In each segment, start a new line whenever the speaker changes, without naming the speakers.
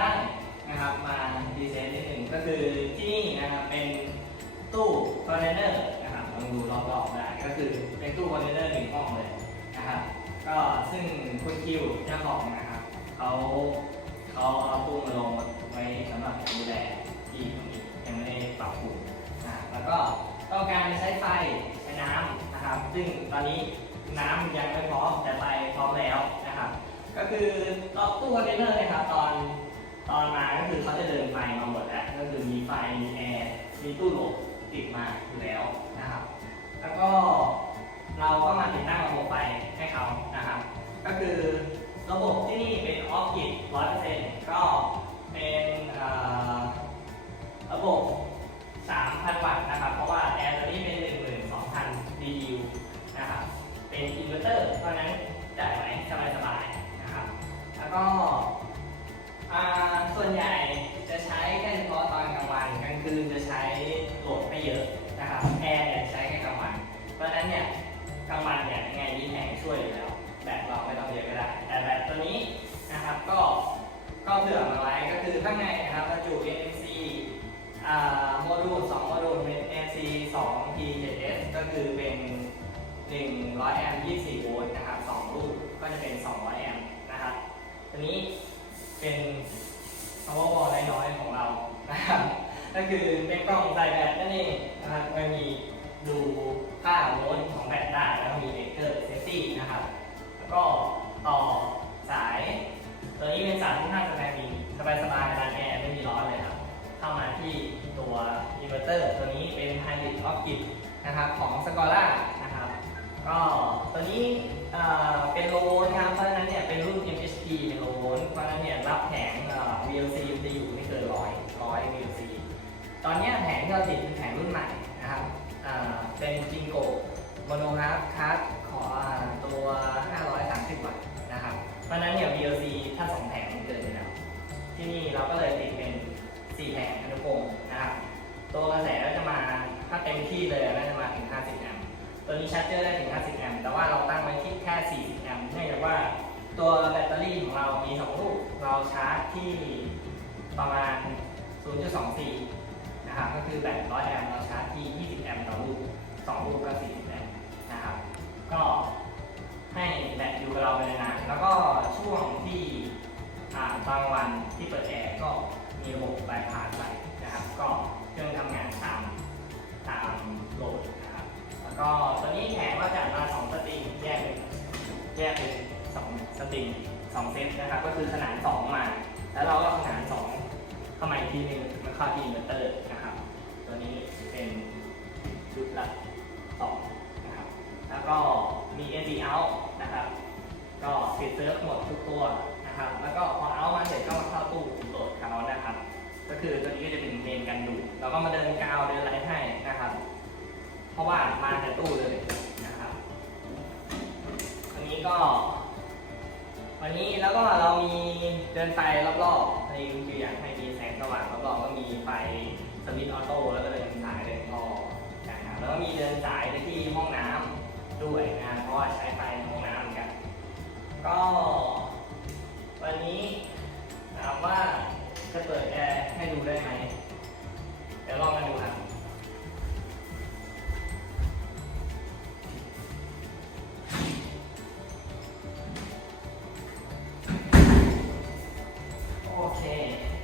งานติดตั้งนะครับมาดีเซนนิดหนึ่งก็คือที่นี่นะครับเป็นตู้คอนเทนเนอร์นะครับลองดูรอบๆได้ก็คือเป็นตู้คอนเทนเนอร์หนึ่งห้องเลยนะครับก็ซึ่งคุณคิวเจ้าของนะครับเขาเขาเอาตู้มาลงไว้สำหรับดูแลที่ตรงนี้ยังไม่ได้ปรับปรุงนะแล้วก็ต้องการใช้ไฟใช้น้ำนะครับ ซึ่งตอนนี้น้ำยังไม่พร้อมแต่ไฟพร้อมแล้วนะครับ ก็คือตู้คอนเทนเนอร์เนะครับตอน ตอนมาก็คือเขาจะเดินไฟมาหมดแล้วก็คือมีไฟมีแอร์มีตู้หลบติดมาอยู่แล้วนะครับ แล้วก็เราก็มาติดตั้งระบบไฟให้เขานะครับ ก็คือระบบที่นี่เป็นออฟกิดร้อยเปอร์เซ็นต์ก็เป็นระบบ โมดูล2โมดูลเป็น AC 2 P7S ก็คือเป็น 100 แอมป์24 โวลต์นะครับ2ลูกก็จะเป็น 200 แอมป์นะครับตัวนี้เป็น power wall น้อยๆของเรานะครับก็คือเป็นกล้องใส่แบตนั่นเองนะครับมันมี คือขนาด2มา แล้วเราก็ขนาด2เข้ามาอีกทีหนึงมันเข้าที่อินเวอร์เตอร์นะครับ ตัวนี้เป็นชุดละ2นะครับ แล้วก็มี AC out นะครับ ก็ติดเซิร์ฟหมดทุกตัวนะครับ แล้วก็พอเอามาเสร็จก็มาเข้าตู้โหลดเขานะครับ ก็คือตัวนี้ก็จะเป็นเมนกันดูดแล้วก็มาเดินกาวเดินอะไรให้นะครับ เพราะว่ามาแต่ตู้เลยนะครับวันนี้ก็ วันนี้แล้วก็เรามีเดินไฟรอบๆในตัวอย่างให้มีแสงสว่างรอบๆก็มีไฟสวิตช์ออโต้แล้วก็เดินสาย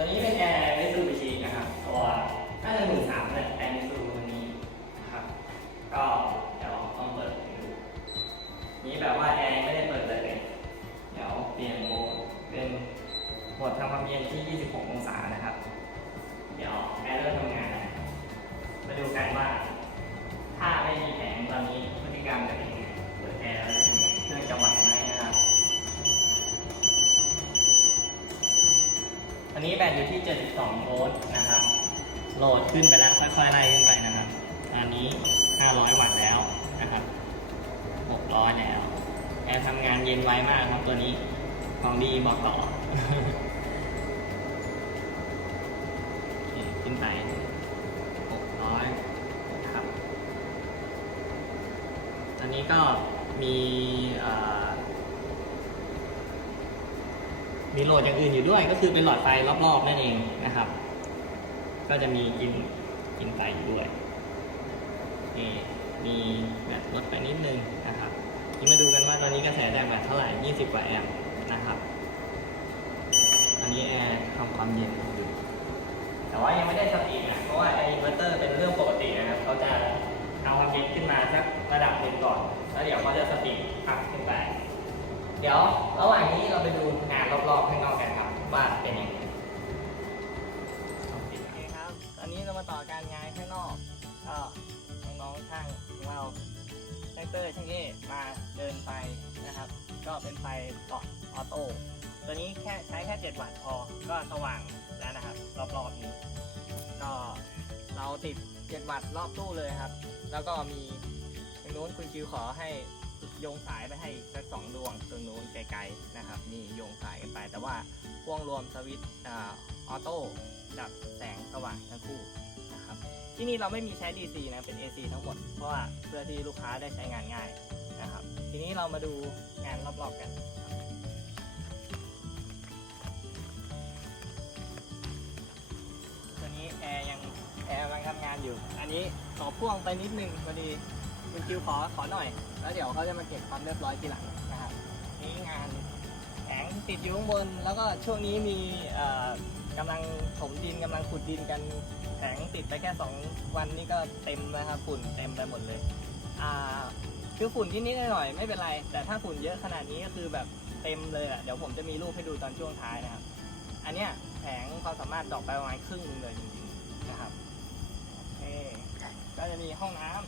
ตัวนี้เป็น อยู่ที่ 72 โวลต์นะครับ โหลดขึ้นไปแล้วค่อยๆไล่ขึ้นไปนะครับตอนนี้ 500 วัตต์แล้วนะครับ 600 แล้วแอร์ทำงานเย็นไวมากครับตัวนี้ของดีบอกต่อโอขึ้นไป 600นะครับตอนนี้ก็มีอ่อ มีโหลดอย่างอื่นอยู่ด้วย ก็คือเป็นหลอดไฟรอบๆนั่นเองนะครับ ก็จะมีกินกินไฟอยู่ด้วยนี่มีแบตลดไปนิดนึงนะครับนี่มาดูกันว่าตอนนี้กระแสจากแบตเท่าไหร่ 20 กว่าแอมป์นะครับ อันนี้แอร์ทำความเย็นอยู่แต่ว่ายังไม่ได้สปีดนะเพราะว่าแออินเวอร์เตอร์เป็นเรื่องปกตินะครับเขาจะเอาความเย็นขึ้นมาสักระดับหนึ่งก่อน แล้วเดี๋ยวเขาจะสปีดอัพขึ้นไป เดี๋ยวระหว่างนี้เราไปดูงานรอบๆข้างนอกกันครับ ว่าเป็นยังไงโอเคครับตอนนี้เรามาต่อการงานข้างนอกก็น้องๆช่างของเราช่างเตอร์ช่างเอมาเดินไฟนะครับ ก็เป็นไฟต่อออโต้ตัวนี้แค่ใช้แค่ 7 วัตต์พอก็สว่างแล้วนะครับ รอบๆนี้ก็เราติด 7 วัตต์รอบตู้เลยครับ แล้วก็มีตรงนู้นคุณคิวขอให้ โยงสายไปให้สักสองดวงตรงนู้นไกลๆนะครับมีโยงสายกันไป แต่ว่าพ่วงรวมสวิตช์อออโต้จับแสงสว่างทั้งคู่นะครับที่นี่เราไม่มีใช้ DC นะเป็น AC ทั้งหมด เพราะว่าเพื่อที่ลูกค้าได้ใช้งานง่ายนะครับ ทีนี้เรามาดูงานรอบๆกันตัวนี้แอร์ยังแอร์กำลังทำงานอยู่ อันนี้ขอพ่วงไปนิดนึงพอดี คุณคิวขอขอหน่อย แล้วเดี๋ยวเขาจะมาเก็บความเรียบร้อยทีหลังนะครับนี่งานแผงติดอยู่ข้างบน แล้วก็ช่วงนี้มีเอ่อกำลังถมดินกำลังขุดดินกันแผงติดไปแค่สองวันนี้ก็เต็มแล้วครับฝุ่นเต็มไปหมดเลยอ่าคือฝุ่นที่นิดหน่อยไม่เป็นไร แต่ถ้าฝุ่นเยอะขนาดนี้ก็คือแบบเต็มเลยอะเดี๋ยวผมจะมีรูปให้ดูตอนช่วงท้ายนะครับ อันเนี้ยแผงความสามารถดอกไปประมาณครึ่งนึงเลยจริงๆนะครับโอเคก็จะมีห้องน้ำนะครับ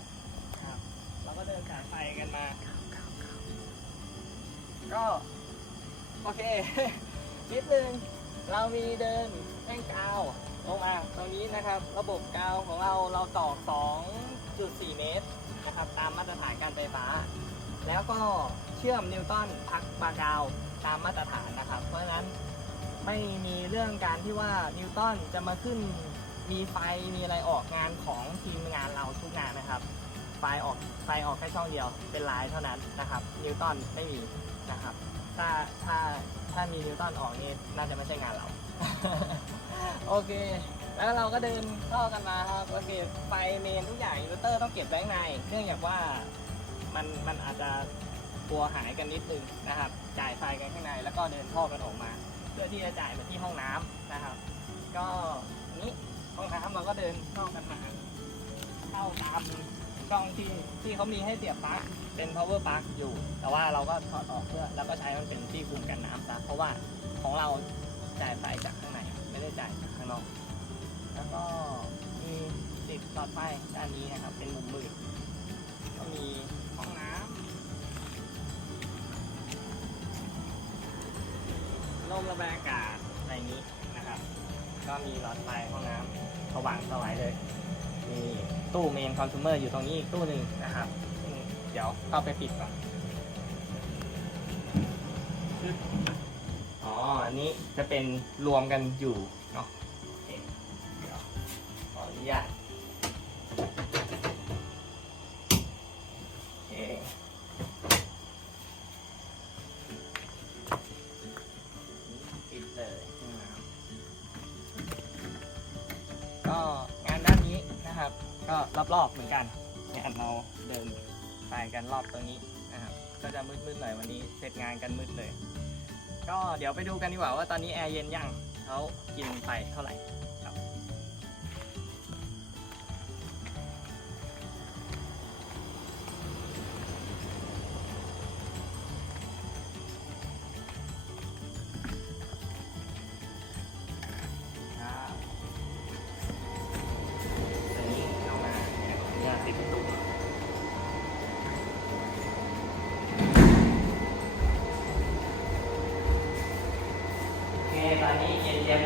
เราก็เดินสายไฟกันมา ก็ โอเคนิดนึงเรามีเดินแท่งกาวลงมาตรงนี้นะครับ ระบบกาวของเราเราตอก 2.4 เมตรนะครับ ตามมาตรฐานการไฟฟ้า แล้วก็เชื่อมนิวตันพักปากาวตามมาตรฐานนะครับ เพราะฉะนั้นไม่มีเรื่องการที่ว่านิวตันจะมาขึ้นมีไฟมีอะไรออกงานของทีมงานเราทุกงานนะครับ ไฟออกไฟออกแค่ช่องเดียวเป็นลายเท่านั้นนะครับ นิวตันไม่มีนะครับ ถ้าถ้าถ้ามีนิวตันออกนี่น่าจะไม่ใช่งานเรา โอเค แล้วเราก็เดินเข้ากันมาครับโอเคไฟเมนทุกอย่างอินเวอร์เตอร์ต้องเก็บไว้ข้างในเนื่องจากว่ามันมันอาจจะกลัวหายกันนิดนึงนะครับ จ่ายไฟกันข้างในแล้วก็เดินท่อกันออกมา เพื่อที่จะจ่ายมาที่ห้องน้ำนะครับ ก็อันนี้ห้องน้ำเราก็เดินเข้ากันมาเข้าตาม ช่องที่ที่เขามีให้เสียบปลั๊กเป็น power plug อยู่ แต่ว่าเราก็ถอดออกเพื่อแล้วก็ใช้มันเป็นที่คุมกันน้ำซะเพราะว่าของเราจ่ายไฟจากข้างในไม่ได้จ่ายจากข้างนอก แล้วก็มีติดหลอดไฟด้านนี้นะครับ เป็นมุมมืดก็มีห้องน้ำร่มระบายอากาศอะไรนี้นะครับ ก็มีหลอดไฟห้องน้ำสว่างสวายเลย ตู้เมนคอน sumer อยู่ตรงนี้อีกตู้หนึ่งนะครับซึ่งเดี๋ยวเข้าไปปิดก่อนอ๋อ อันนี้จะเป็นรวมกันอยู่เนาะเดี๋ยวขออนุญาตโอเคปิดเลยก็งานด้านนี้นะครับ ก็รอบๆเหมือนกันเนี่ยเราเดินไปกันรอบตรงนี้นะครับก็จะมืดๆหน่อยวันนี้เสร็จงานกันมืดเลย ก็เดี๋ยวไปดูกันดีกว่าว่าตอนนี้แอร์เย็นยังเขากินไฟเท่าไหร่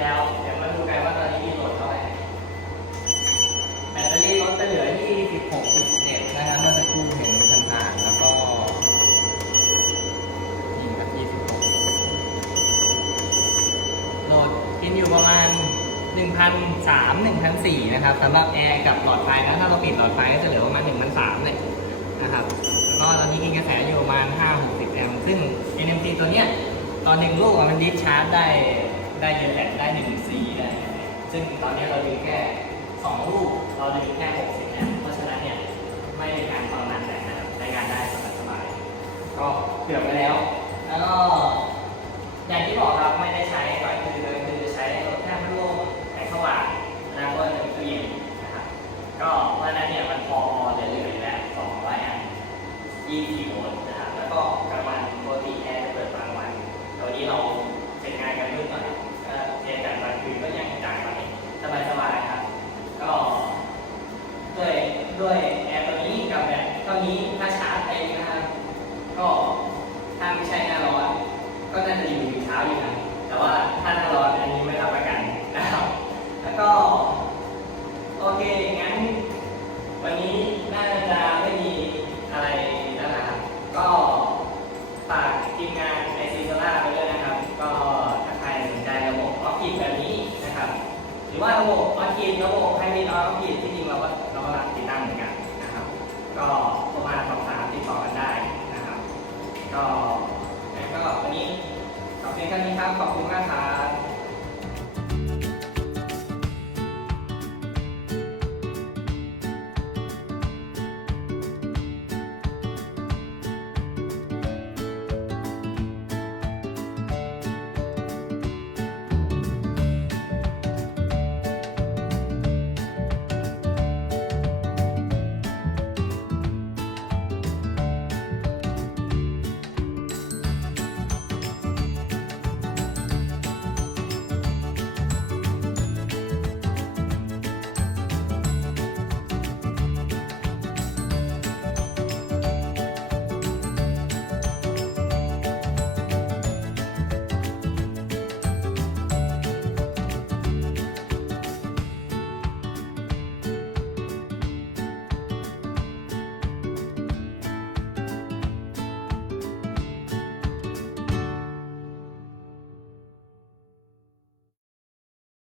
แล้ว เดี๋ยวมาดูกันว่าตอนนี้มีโหลดเท่าไหร่แบตเตอรี่รถจะเหลือที่16.7นะครับเมื่อสักครู่เห็นผ่านๆแล้วก็นี่ครับ26โหลดกินอยู่ประมาณ1,300 1,400นะครับสำหรับแอร์กับหลอดไฟนะถ้าเราปิดหลอดไฟก็จะเหลือประมาณ1,300เลยนะครับแล้วก็ตอนนี้กินกระแสอยู่ประมาณ5-60แอมป์ซึ่ง NMC ตัวเนี้ยตอนหนึ่งลูกมันดิสชาร์จได้ ได้เยอะแหละได้หนึ่งสีได้ซึ่งตอนนี้เราดึงแค่สองลูกเราดึงแค่หกสิบนะเพราะฉะนั้นเนี่ยไม่มีการทรมานแรงนะครับในงานได้สบายๆก็เกือบไปแล้ว แล้วก็อย่างที่บอกครับไม่ได้ใช้ก็คือเลยคือใช้แค่พัดลมใช้ข้าวหวานแล้วก็จะมีตู้เย็นนะครับ ก็เพราะฉะนั้นเนี่ยมันพอเหลือๆแล้วสองร้อยอัน 24โวลต์นะครับ แล้วก็กลางวันปกติแอร์จะเปิดกลางวันตอนนี้เราเสร็จงานกันมืดหน่อยก็เทียบกันกลางคืนก็ยังจ่ายไปสบายๆครับ ก็ด้วยด้วยแอร์ตัวนี้กับแบบเท่านี้ถ้าชาร์จเองนะครับ ก็ถ้าไม่ใช่หน้าร้อนก็น่า จะอยู่ถึงเช้าอยู่นะแต่ว่าถ้าหน้าร้อนอันนี้ไม่รับประกันนะครับ แล้วก็ โอเคงั้น วันนี้น่าจะไม่มีอะไรแล้วนะครับก็ฝากทีมงานไอซีโซล่าไปด้วยนะครับ ก็ถ้าใครสนใจระบบออฟฟิศแบบนี้นะครับ หรือว่าระบบออฟฟิศระบบไฮบริดออฟฟิศที่จริงเราก็เราก็รับติดตั้งเหมือนกันนะครับ ก็โทรมาสอบถามติดต่อกันได้นะครับ ก็ ขอบคุณมากครับ